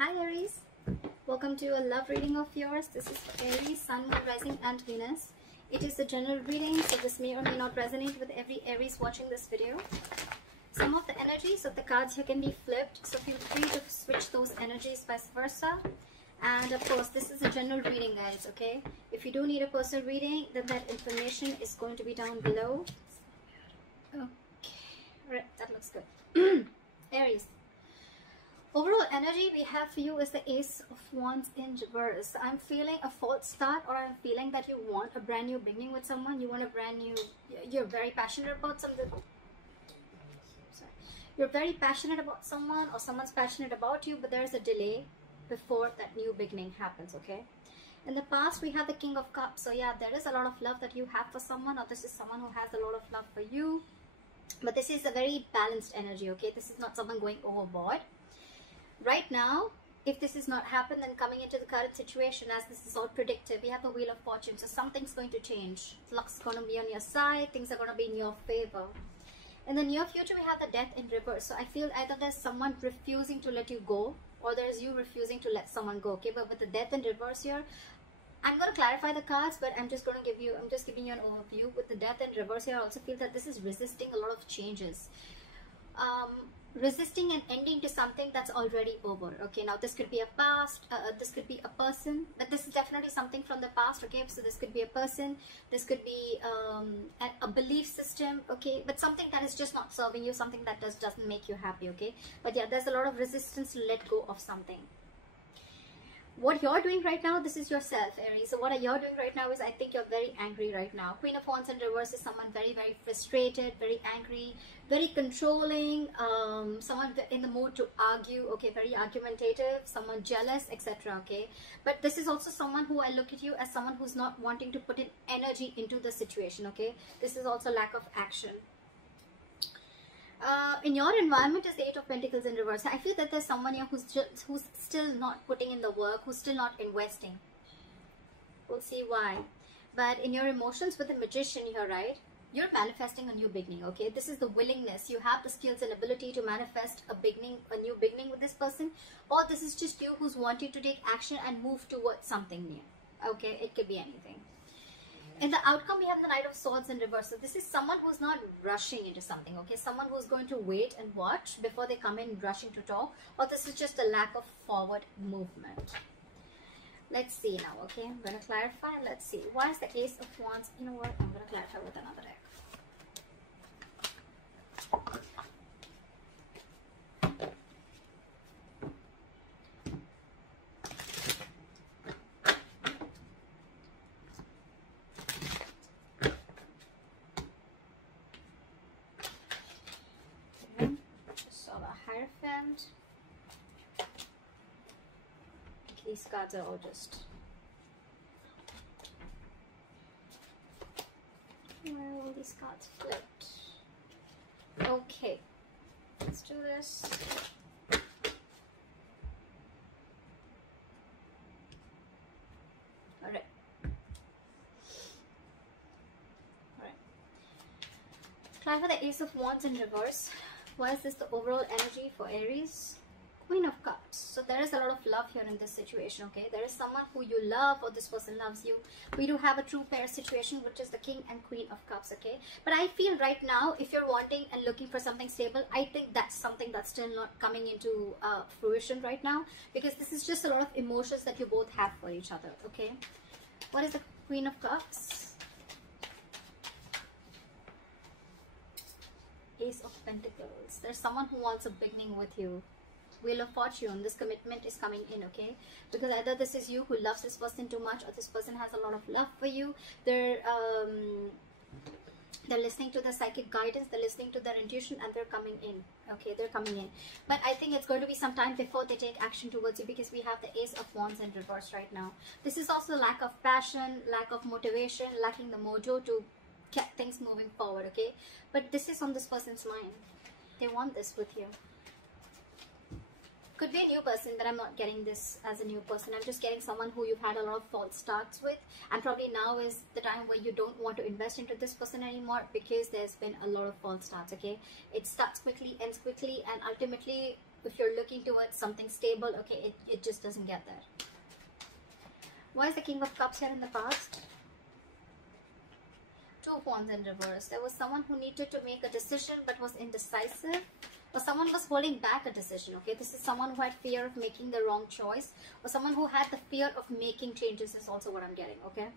Hi Aries, welcome to a love reading of yours. This is for Aries, Sun, Moon, Rising and Venus. It is a general reading, so this may or may not resonate with every Aries watching this video. Some of the energies of the cards here can be flipped, so feel free to switch those energies vice versa. And of course, this is a general reading, guys, okay? If you do need a personal reading, then that information is going to be down below. Okay, right, that looks good. Aries. Overall energy we have for you is the Ace of Wands in reverse. I'm feeling a false start, or I'm feeling that you want a brand new beginning with someone. You want a brand new, you're very passionate about something. Sorry. You're very passionate about someone, or someone's passionate about you, but there's a delay before that new beginning happens, okay? In the past, we have the King of Cups. So yeah, there is a lot of love that you have for someone, or this is someone who has a lot of love for you. But this is a very balanced energy, okay? This is not someone going overboard. Right now, if this is not happened, then coming into the current situation, as this is all predictive, we have the Wheel of Fortune. So something's going to change. Luck's going to be on your side. Things are going to be in your favor. In the near future, we have the Death in reverse. So I feel either there's someone refusing to let you go, or there's you refusing to let someone go, okay? But with the Death in reverse here, I'm going to clarify the cards, but I'm just giving you an overview. With the Death in reverse here, I also feel that this is resisting a lot of changes. Resisting and ending to something that's already over, okay? Now this could be a past, this could be a person, but this is definitely something from the past, okay? So this could be a person, this could be a belief system, okay? But something that is just not serving you, something that doesn't make you happy, okay? But yeah, there's a lot of resistance to let go of something. What you're doing right now, this is yourself, Aries. So what you're doing right now is, I think you're very angry right now. Queen of Wands in reverse is someone very, very frustrated, very angry, very controlling, someone in the mood to argue, okay, very argumentative, someone jealous, etc., okay? But this is also someone who I look at you as someone who's not wanting to put in energy into the situation, okay? This is also lack of action. In your environment is the Eight of Pentacles in reverse. I feel that there's someone here who's still not putting in the work, who's still not investing. We'll see why. But in your emotions with the Magician here, right, you're manifesting a new beginning, okay? This is the willingness. You have the skills and ability to manifest a new beginning with this person, or this is just you who's wanting to take action and move towards something new, okay? It could be anything. In the outcome, we have the Knight of Swords in reverse. So this is someone who's not rushing into something, okay? Someone who's going to wait and watch before they come in rushing to talk, or this is just a lack of forward movement. Let's see now, okay? I'm going to clarify. Let's see. Why is the Ace of Wands? You know what? I'm going to clarify with another deck. Hierophant. These cards are all just, where are all these cards flipped? Okay, let's do this. Alright. Try for the Ace of Wands in reverse. Why is this the overall energy for Aries? Queen of Cups. So there is a lot of love here in this situation, okay? There is someone who you love, or this person loves you. We do have a true pair situation, which is the King and Queen of Cups, okay? But I feel right now, if you're wanting and looking for something stable, I think that's something that's still not coming into fruition right now, because this is just a lot of emotions that you both have for each other, okay? What is the Queen of Cups? Ace of Pentacles. There's someone who wants a beginning with you. Wheel of Fortune. This commitment is coming in, okay? Because either this is you who loves this person too much, or this person has a lot of love for you. They're listening to the psychic guidance, they're listening to their intuition, and they're coming in, okay? They're coming in. But I think it's going to be some time before they take action towards you, because we have the Ace of Wands in reverse right now. This is also lack of passion, lack of motivation, lacking the mojo to get things moving forward, okay? But this is on this person's mind. They want this with you. Could be a new person, but I'm not getting this as a new person. I'm just getting someone who you've had a lot of false starts with, and probably now is the time where you don't want to invest into this person anymore, because there's been a lot of false starts, okay? It starts quickly, ends quickly, and ultimately if you're looking towards something stable, okay, it just doesn't get there. Why is the King of Cups here in the past? Two of Wands in reverse. There was someone who needed to make a decision but was indecisive, or someone was holding back a decision, okay? This is someone who had fear of making the wrong choice, or someone who had the fear of making changes is also what I'm getting, okay?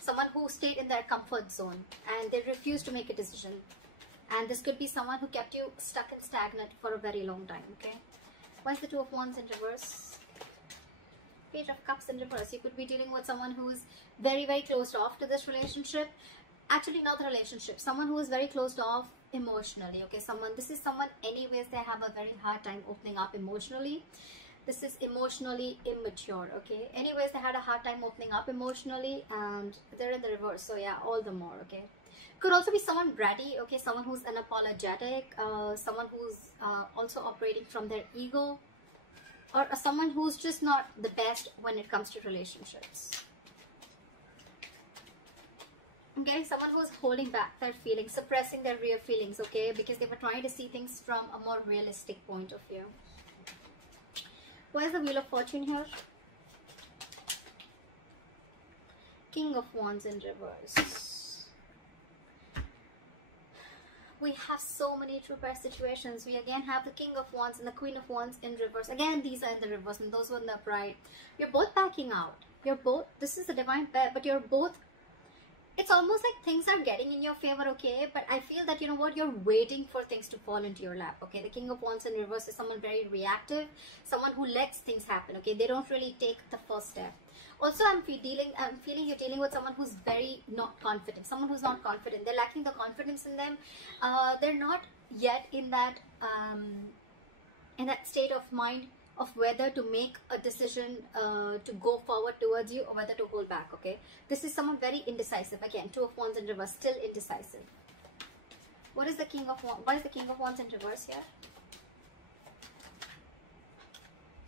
Someone who stayed in their comfort zone and they refused to make a decision. And this could be someone who kept you stuck and stagnant for a very long time, okay? Why is the Two of Wands in reverse? Page of Cups in reverse. You could be dealing with someone who is very, very closed off to this relationship. Actually, not the relationship. Someone who is very closed off emotionally, okay? This is someone, anyways, they have a very hard time opening up emotionally. This is emotionally immature, okay? Anyways, they had a hard time opening up emotionally, and they're in the reverse. So yeah, all the more, okay? Could also be someone bratty, okay? Someone who's unapologetic, someone who's also operating from their ego, or someone who's just not the best when it comes to relationships. I'm getting someone who's holding back their feelings, suppressing their real feelings, okay? Because they were trying to see things from a more realistic point of view. Why is the Wheel of Fortune here? King of Wands in reverse. We have so many true pair situations. We again have the King of Wands and the Queen of Wands in reverse. Again, these are in the reverse and those were in the upright. You're both backing out. You're both, this is the divine pair, but you're both, it's almost like things are getting in your favor, okay? But I feel that, you know what, you're waiting for things to fall into your lap, okay? The King of Wands in reverse is someone very reactive, someone who lets things happen, okay? They don't really take the first step. Also, I'm feeling you're dealing with someone who's very not confident, someone who's not confident. They're lacking the confidence in them. They're not yet in that state of mind of whether to make a decision to go forward towards you or whether to hold back, okay? This is someone very indecisive. Again, Two of Wands in reverse, still indecisive. What is the King of Wands? Why is the King of Wands in reverse here?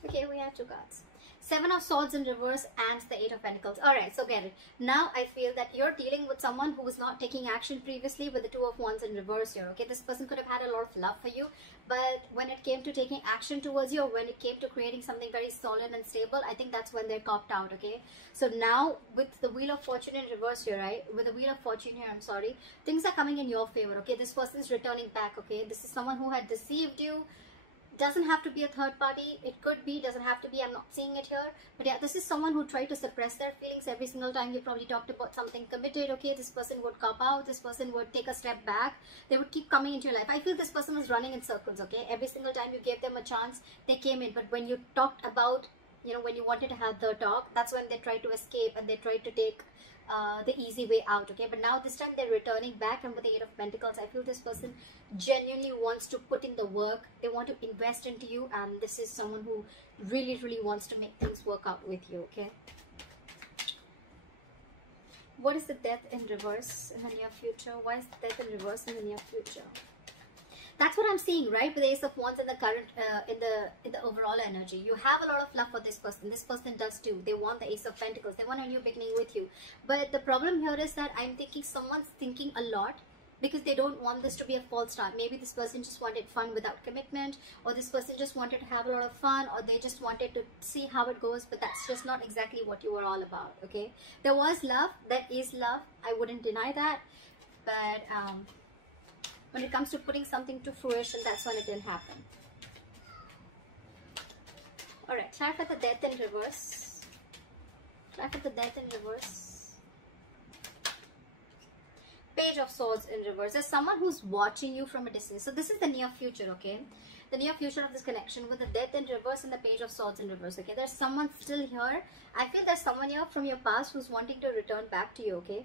Okay, we have two cards. Seven of Swords in reverse and the Eight of Pentacles. Alright, so get it. Now I feel that you're dealing with someone who was not taking action previously with the Two of Wands in reverse here, okay? This person could have had a lot of love for you, but when it came to taking action towards you, or when it came to creating something very solid and stable, I think that's when they're copped out, okay? So now with the Wheel of Fortune in reverse here, right? With the Wheel of Fortune here, I'm sorry, things are coming in your favor, okay? This person's returning back, okay? This is someone who had deceived you. Doesn't have to be a third party. It could be, doesn't have to be. I'm not seeing it here. But yeah, this is someone who tried to suppress their feelings every single time you probably talked about something committed, okay? This person would cop out. This person would take a step back. They would keep coming into your life. I feel this person was running in circles, okay? Every single time you gave them a chance, they came in. But when you talked about, you know, when you wanted to have the talk, that's when they tried to escape and they tried to take the easy way out, okay? But now this time they're returning back, and with the Eight of Pentacles, I feel this person genuinely wants to put in the work. They want to invest into you, and this is someone who really, really wants to make things work out with you, okay? What is the Death in reverse in the near future? Why is the Death in reverse in the near future? That's what I'm seeing, right? With the Ace of Wands in the current, in the overall energy. You have a lot of love for this person. This person does too. They want the Ace of Pentacles. They want a new beginning with you. But the problem here is that I'm thinking someone's thinking a lot because they don't want this to be a false start. Maybe this person just wanted fun without commitment, or this person just wanted to have a lot of fun, or they just wanted to see how it goes, but that's just not exactly what you were all about, okay? There was love. There is love. I wouldn't deny that. But when it comes to putting something to fruition, that's when it didn't happen. Alright, clarify the Death in reverse. Clarify the Death in reverse. Page of Swords in reverse. There's someone who's watching you from a distance. So this is the near future, okay? The near future of this connection with the Death in reverse and the Page of Swords in reverse, okay? There's someone still here. I feel there's someone here from your past who's wanting to return back to you, okay?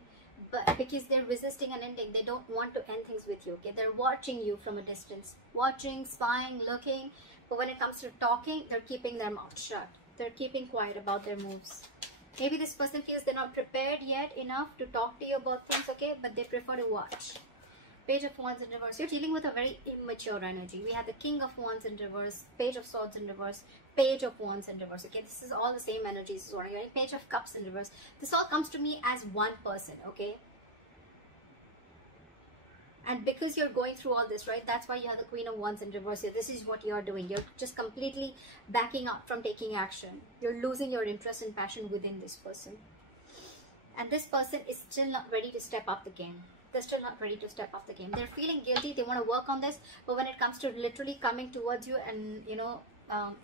But because they're resisting an ending, they don't want to end things with you, okay? They're watching you from a distance. Watching, spying, looking. But when it comes to talking, they're keeping their mouth shut. They're keeping quiet about their moves. Maybe this person feels they're not prepared yet enough to talk to you about things, okay? But they prefer to watch. Page of Wands in reverse. You're dealing with a very immature energy. We have the King of Wands in reverse, Page of Swords in reverse, Page of Wands in reverse, okay? This is all the same energies. This is what I'm getting. Page of Cups in reverse. This all comes to me as one person, okay? And because you're going through all this, right, that's why you have the Queen of Wands in reverse here. This is what you're doing. You're just completely backing up from taking action. You're losing your interest and passion within this person. And this person is still not ready to step up the game. They're still not ready to step up the game. They're feeling guilty. They want to work on this. But when it comes to literally coming towards you and, you know,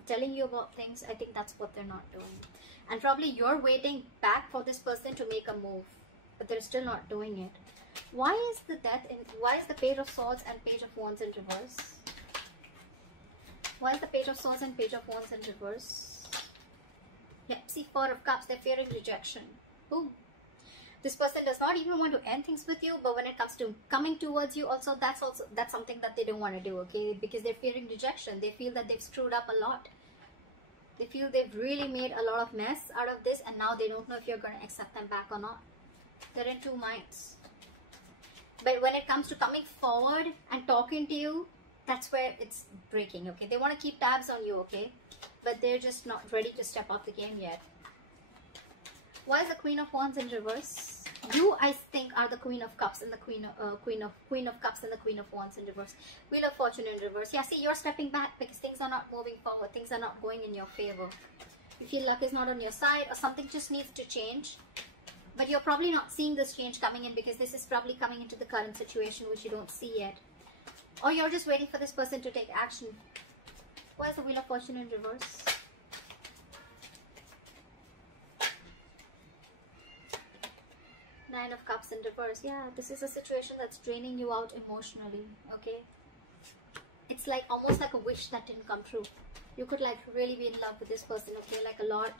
telling you about things, I think that's what they're not doing. And probably you're waiting back for this person to make a move. But they're still not doing it. Why is the Death in, why is the Page of Swords and Page of Wands in reverse? Why is the Page of Swords and Page of Wands in reverse? Yeah, see, Four of Cups. They're fearing rejection. Boom. This person does not even want to end things with you, but when it comes to coming towards you, also that's something that they don't want to do, okay? Because they're fearing rejection. They feel that they've screwed up a lot. They feel they've really made a lot of mess out of this, and now they don't know if you're going to accept them back or not. They're in two minds. But when it comes to coming forward and talking to you, that's where it's breaking, okay? They want to keep tabs on you, okay? But they're just not ready to step up the game yet. Why is the Queen of Wands in reverse? You, I think, are the Queen of Cups and the Queen of Cups and the Queen of Wands in reverse. Wheel of Fortune in reverse. Yeah, see, you're stepping back because things are not moving forward. Things are not going in your favor. You feel luck is not on your side, or something just needs to change. But you're probably not seeing this change coming in because this is probably coming into the current situation which you don't see yet. Or you're just waiting for this person to take action. Why is the Wheel of Fortune in reverse? Nine of Cups in reverse. Yeah, this is a situation that's draining you out emotionally, okay? It's like almost like a wish that didn't come true. You could like really be in love with this person, okay, like a lot.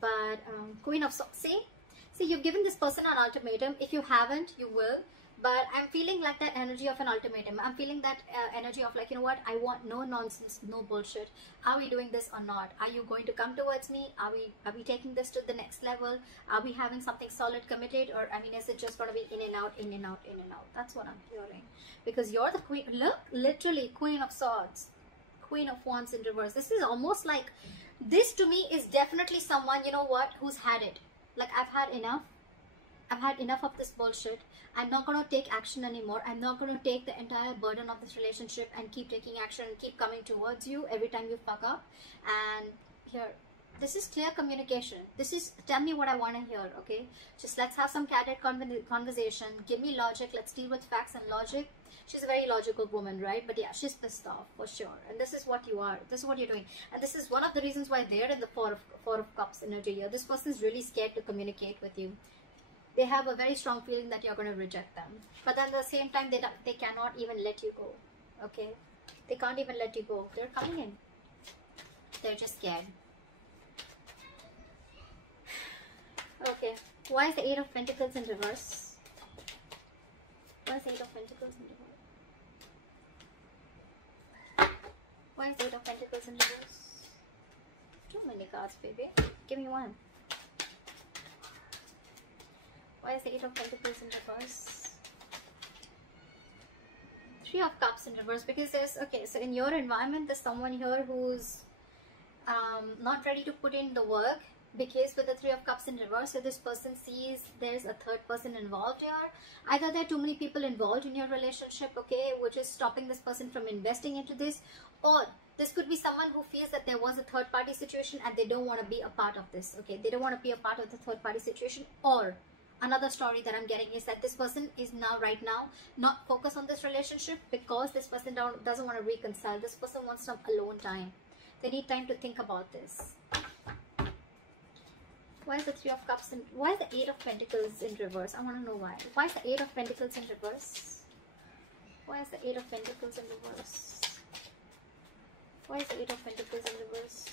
But Queen of Swords, see, you've given this person an ultimatum. If you haven't, you will. But I'm feeling like that energy of an ultimatum. I'm feeling that energy of like, you know what, I want no nonsense, no bullshit. Are we doing this or not? Are you going to come towards me? Are we taking this to the next level? Are we having something solid committed? Or I mean, is it just going to be in and out, in and out, in and out? That's what I'm hearing. Because you're the queen. Look, literally Queen of Swords, Queen of Wands in reverse. This is almost like, this to me is definitely someone, you know what, who's had it. Like, I've had enough. I've had enough of this bullshit. I'm not going to take action anymore. I'm not going to take the entire burden of this relationship and keep taking action and keep coming towards you every time you fuck up. And here, this is clear communication. This is, tell me what I want to hear, okay? Just let's have some candid conversation. Give me logic. Let's deal with facts and logic. She's a very logical woman, right? But yeah, she's pissed off for sure. And this is what you are. This is what you're doing. And this is one of the reasons why they're in the Four of Cups energy here. This person's really scared to communicate with you. They have a very strong feeling that you're going to reject them. But then at the same time, they cannot even let you go. Okay? They can't even let you go. They're coming in. They're just scared. Okay. Why is the Eight of Pentacles in reverse? Why is the Eight of Pentacles in reverse? Why is the Eight of Pentacles in reverse? Too many cards, baby. Give me one. Why is the Eight of Pentacles in reverse? Three of Cups in reverse, because there's, okay, so in your environment, there's someone here who's not ready to put in the work, because with the Three of Cups in reverse, so this person sees there's a third person involved here. Either there are too many people involved in your relationship, okay, which is stopping this person from investing into this, or this could be someone who feels that there was a third party situation and they don't want to be a part of this, okay, they don't want to be a part of the third party situation. Or another story that I'm getting is that this person is right now not focused on this relationship because this person doesn't want to reconcile. This person wants some alone time. They need time to think about this. Why is the Three of Cups why is the Eight of Pentacles in reverse? I want to know why. Why is the Eight of Pentacles in reverse? Why is the Eight of Pentacles in reverse? Why is the Eight of Pentacles in reverse?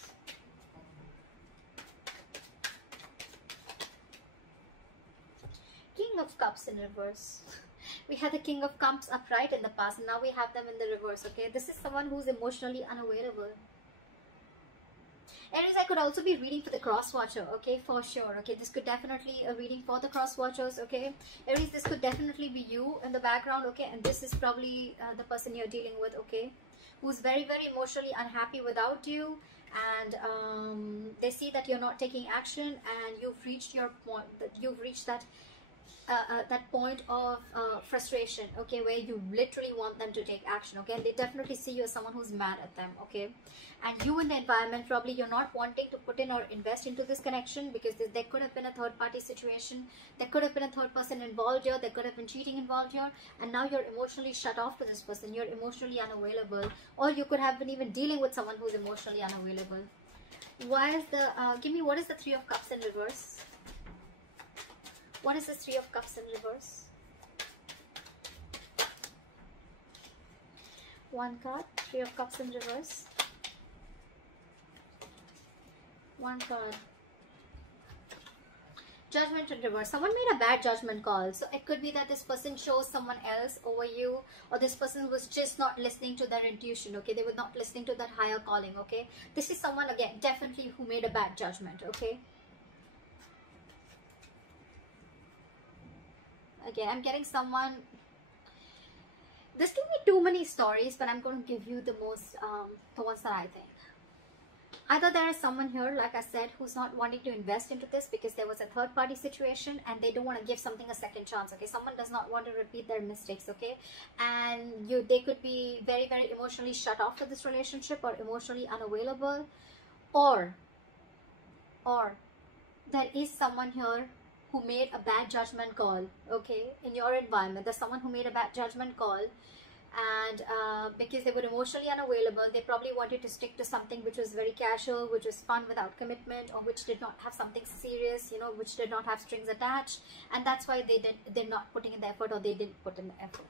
King of Cups in reverse. We had the King of Cups upright in the past, and now we have them in the reverse, okay? This is someone who's emotionally unavailable. Aries, I could also be reading for the cross watcher, okay, for sure, okay? This could definitely a reading for the cross watchers, okay? Aries, this could definitely be you in the background, okay? And this is probably the person you're dealing with, okay? Who's very, very emotionally unhappy without you. And they see that you're not taking action, and you've reached your point, that you've reached that that point of frustration, okay, where you literally want them to take action, okay, and they definitely see you as someone who's mad at them, okay, and you in the environment, probably you're not wanting to put in or invest into this connection because there could have been a third party situation, there could have been a third person involved here, there could have been cheating involved here, and now you're emotionally shut off to this person, you're emotionally unavailable, or you could have been even dealing with someone who's emotionally unavailable. Why is the give me, what is the Three of Cups in reverse? What is the Three of Cups in reverse? One card, Three of Cups in reverse. One card. Judgment in reverse. Someone made a bad judgment call. So it could be that this person chose someone else over you, or this person was just not listening to their intuition, okay? They were not listening to that higher calling, okay? This is someone, again, definitely who made a bad judgment, okay? Again, I'm getting someone, this can be too many stories, but I'm going to give you the most, the ones that I think. Either there is someone here, like I said, who's not wanting to invest into this because there was a third party situation and they don't want to give something a second chance, okay? Someone does not want to repeat their mistakes, okay? And they could be very, very emotionally shut off to this relationship or emotionally unavailable, or there is someone here who made a bad judgment call, okay, in your environment. There's someone who made a bad judgment call, and because they were emotionally unavailable, they probably wanted to stick to something which was very casual, which was fun without commitment, or which did not have something serious, you know, which did not have strings attached, and that's why they're not putting in the effort, or they didn't put in the effort.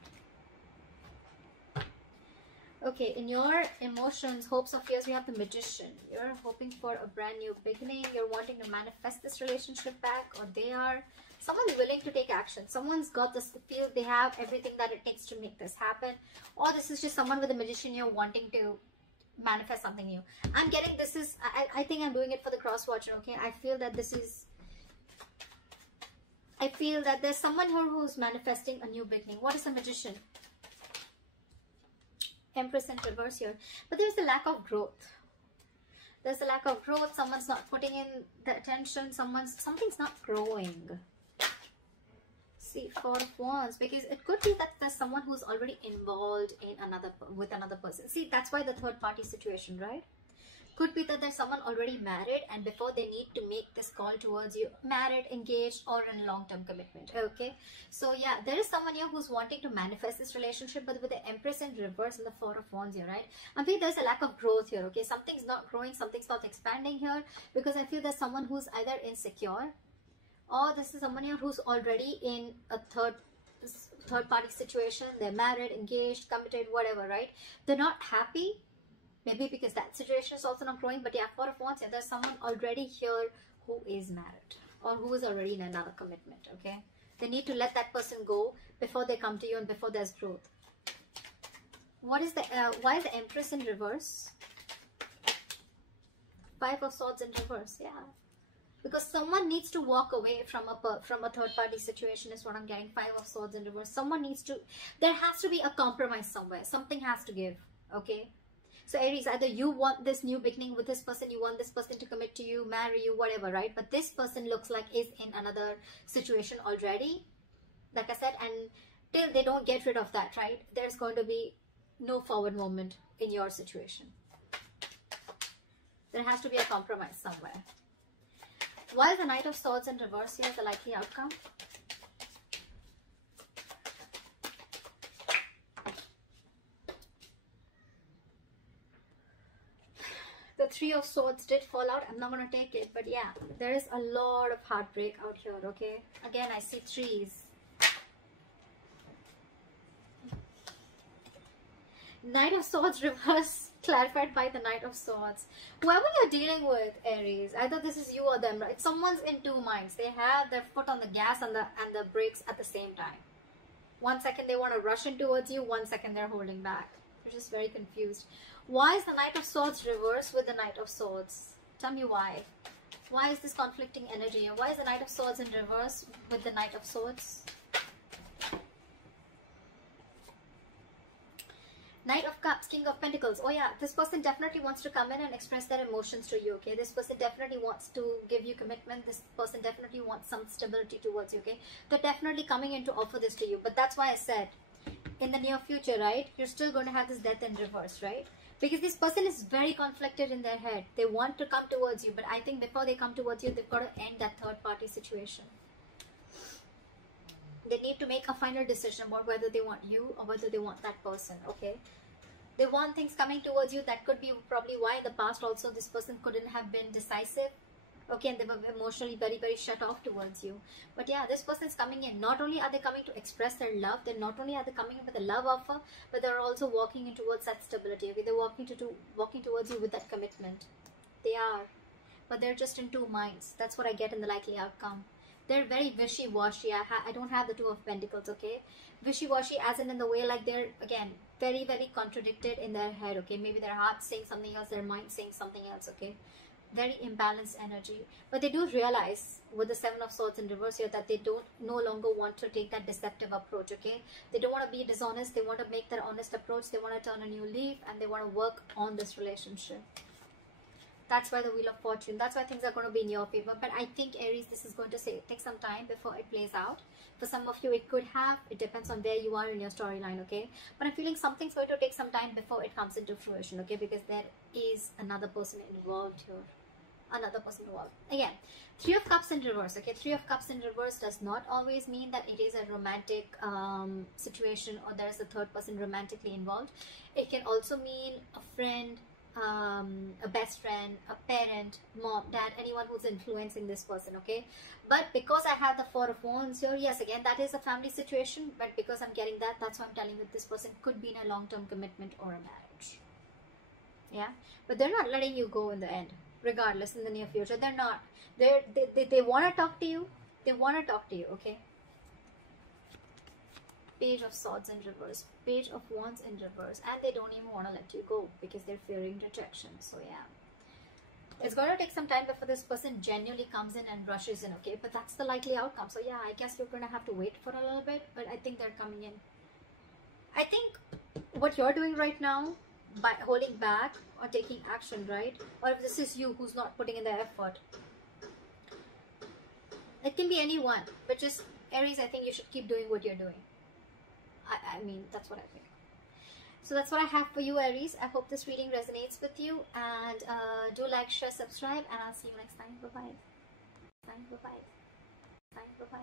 Okay, in your emotions, hopes or fears, we have the Magician. You're hoping for a brand new beginning. You're wanting to manifest this relationship back, or they are. Someone's willing to take action. Someone's got this feel they have everything that it takes to make this happen. Or this is just someone with a Magician here wanting to manifest something new. I'm getting this is, I think I'm doing it for the cross watcher, okay? I feel that this is, I feel that there's someone here who's manifesting a new beginning. What is the Magician? Empress in reverse here, but there's a lack of growth. There's a lack of growth. Someone's not putting in the attention. Something's not growing. See, Four of Wands, because it could be that there's someone who's already involved in with another person. See, that's why the third party situation, right? Could be that there's someone already married, and before they need to make this call towards you, married, engaged, or in long-term commitment, okay? So yeah, there is someone here who's wanting to manifest this relationship, but with the Empress in reverse and the Four of Wands here, right? I think there's a lack of growth here, okay? Something's not growing, something's not expanding here, because I feel there's someone who's either insecure, or this is someone here who's already in a third party situation. They're married, engaged, committed, whatever, right? They're not happy. Maybe because that situation is also not growing. But yeah, Four of Wands, yeah, there's someone already here who is married or who is already in another commitment, okay? They need to let that person go before they come to you and before there's growth. What is the, why is the Empress in reverse? Five of Swords in reverse, yeah. Because someone needs to walk away from a third party situation is what I'm getting. Five of Swords in reverse. Someone needs to, there has to be a compromise somewhere. Something has to give, okay? So Aries, either you want this new beginning with this person, you want this person to commit to you, marry you, whatever, right? But this person looks like is in another situation already, like I said, and till they don't get rid of that, right, there's going to be no forward movement in your situation. There has to be a compromise somewhere. While the Knight of Swords in reverse here is the likely outcome. The Three of Swords did fall out. I'm not going to take it, but yeah, there is a lot of heartbreak out here, okay? Again, I see trees. Knight of Swords reverse, clarified by the Knight of Swords. Whoever you're dealing with, Aries, either this is you or them, right? Someone's in two minds. They have their foot on the gas and the brakes at the same time. 1 second they want to rush in towards you, 1 second they're holding back. They're just very confused. Why is the Knight of Swords reversed with the Knight of Swords? Tell me why. Why is this conflicting energy? Why is the Knight of Swords in reverse with the Knight of Swords? Knight of Cups. King of Pentacles. Oh yeah, this person definitely wants to come in and express their emotions to you, okay? This person definitely wants to give you commitment. This person definitely wants some stability towards you, okay? They're definitely coming in to offer this to you. But that's why I said, in the near future, right, you're still going to have this death in reverse, right? Because this person is very conflicted in their head. They want to come towards you, but I think before they come towards you, they've got to end that third party situation. They need to make a final decision about whether they want you or whether they want that person, okay? They want things coming towards you. That could be probably why in the past also this person couldn't have been decisive, okay, and they were emotionally very, very shut off towards you. But yeah, this person is coming in. Not only are they coming to express their love, then not only are they coming in with a love offer, but they're also walking in towards that stability, okay? They're walking towards you with that commitment. They are, but they're just in two minds. That's what I get in the likely outcome. They're very wishy-washy. I don't have the Two of Pentacles, okay? Wishy-washy as in the way like they're, again, very, very contradicted in their head, okay? Maybe their heart's saying something else, their mind's saying something else, okay? Very imbalanced energy. But they do realize with the Seven of Swords in reverse here that they don't no longer want to take that deceptive approach, okay? They don't want to be dishonest. They want to make their honest approach. They want to turn a new leaf and they want to work on this relationship. That's why the Wheel of Fortune. That's why things are going to be in your favor. But I think, Aries, this is going to take some time before it plays out. For some of you, it could have. It depends on where you are in your storyline, okay? But I'm feeling something's going to take some time before it comes into fruition, okay? Because there is another person involved here. Another person involved. Again, Three of Cups in reverse, okay? Three of Cups in reverse does not always mean that it is a romantic situation or there is a third person romantically involved. It can also mean a friend, a best friend, a parent, mom, dad, anyone who's influencing this person, okay? But because I have the Four of Wands here, yes, again, that is a family situation, but because I'm getting that, that's why I'm telling you this person could be in a long-term commitment or a marriage. Yeah, but they're not letting you go in the end, regardless, in the near future. They're not. They want to talk to you. They want to talk to you, okay? Page of Swords in reverse, Page of Wands in reverse, and they don't even want to let you go because they're fearing rejection. So yeah, it's going to take some time before this person genuinely comes in and rushes in, okay? But that's the likely outcome. So yeah, I guess you're going to have to wait for a little bit, but I think they're coming in. I think what you're doing right now by holding back or taking action, right? Or if this is you who's not putting in the effort, it can be anyone, but just Aries, I think you should keep doing what you're doing. I mean, that's what I think. So that's what I have for you, Aries. I hope this reading resonates with you. And do like, share, subscribe. And I'll see you next time. Bye-bye. Bye-bye. Bye-bye.